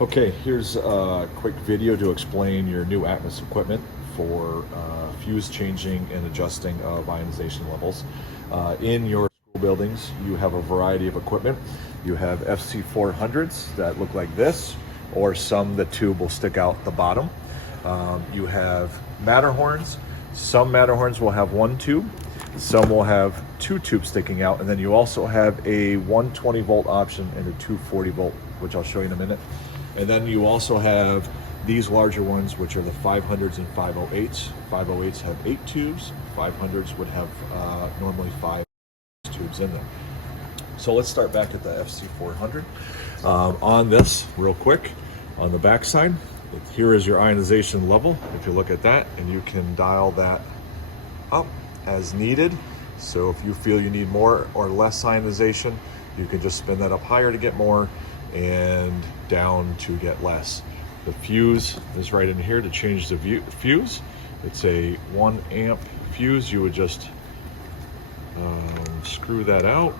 Okay, here's a quick video to explain your new Atmos equipment for fuse changing and adjusting of ionization levels. In your school buildings, you have a variety of equipment. You have FC400s that look like this, or some the tube will stick out the bottom. You have Matterhorns. Some Matterhorns will have one tube, some will have two tubes sticking out, and then you also have a 120 volt option and a 240 volt, which I'll show you in a minute. And then you also have these larger ones, which are the 500s and 508s. 508s have 8 tubes, 500s would have normally 5 tubes in them. So let's start back at the FC400. On this, real quick, on the back side, here is your ionization level. If you look at that, and you can dial that up as needed. So if you feel you need more or less ionization, you can just spin that up higher to get more and down to get less. The fuse is right in here to change the fuse. It's a 1 amp fuse. You would just screw that out,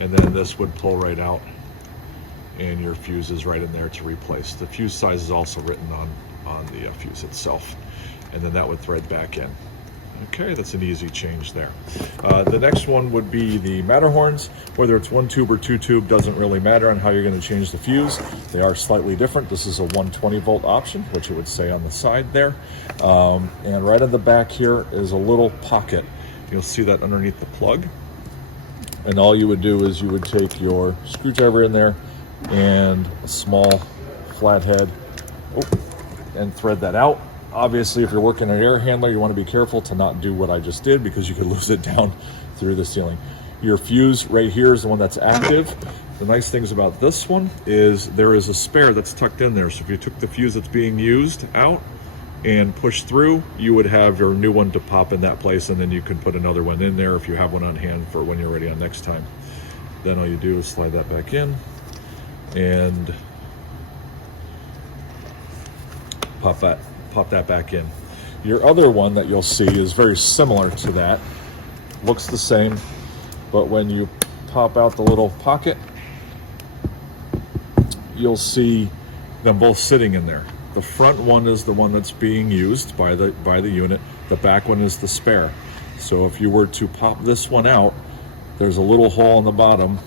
and then this would pull right out, and your fuse is right in there to replace. The fuse size is also written on the fuse itself, and then that would thread back in. Okay, that's an easy change there. The next one would be the Matterhorns. Whether it's one tube or two tube doesn't really matter on how you're going to change the fuse. They are slightly different. This is a 120 volt option, which it would say on the side there. And right on the back here is a little pocket. You'll see that underneath the plug. And all you would do is you would take your screwdriver in there and a small flathead and thread that out. Obviously, if you're working an air handler, you want to be careful to not do what I just did, because you could lose it down through the ceiling. Your fuse right here is the one that's active. The nice things about this one is there is a spare that's tucked in there. So if you took the fuse that's being used out and pushed through, you would have your new one to pop in that place, and then you can put another one in there if you have one on hand for when you're ready on next time. Then all you do is slide that back in and pop that back in. Your other one that you'll see is very similar to that. Looks the same, but when you pop out the little pocket, you'll see them both sitting in there. The front one is the one that's being used by the unit. The back one is the spare. So if you were to pop this one out, there's a little hole in the bottom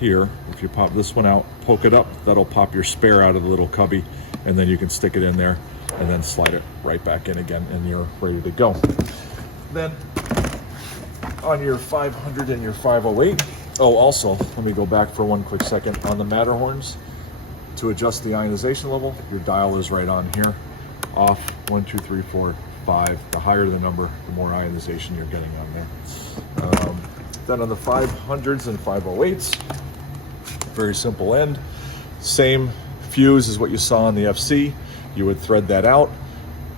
here. If you pop this one out, poke it up, that'll pop your spare out of the little cubby, and then you can stick it in there and then slide it right back in again, and you're ready to go. Then on your 500 and your 508, also, let me go back for one quick second. On the Matterhorns, to adjust the ionization level, your dial is right on here. Off, 1, 2, 3, 4, 5. The higher the number, the more ionization you're getting on there. Then on the 500s and 508s, very simple end. Same fuse as what you saw on the FC. You would thread that out.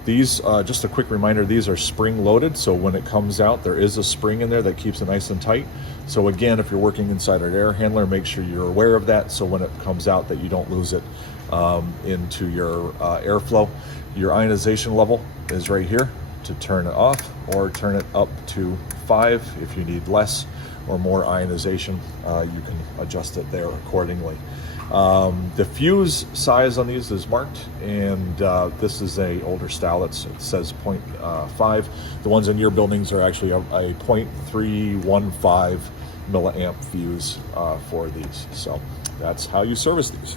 These, just a quick reminder, these are spring loaded, so when it comes out, there is a spring in there that keeps it nice and tight. So again, if you're working inside an air handler, make sure you're aware of that, so when it comes out that you don't lose it into your airflow. Your ionization level is right here to turn it off, or turn it up to 5 if you need less or more ionization. You can adjust it there accordingly. The fuse size on these is marked, and this is a older style. It says 0.5. The ones in your buildings are actually a 0.315 milliamp fuse for these. So that's how you service these.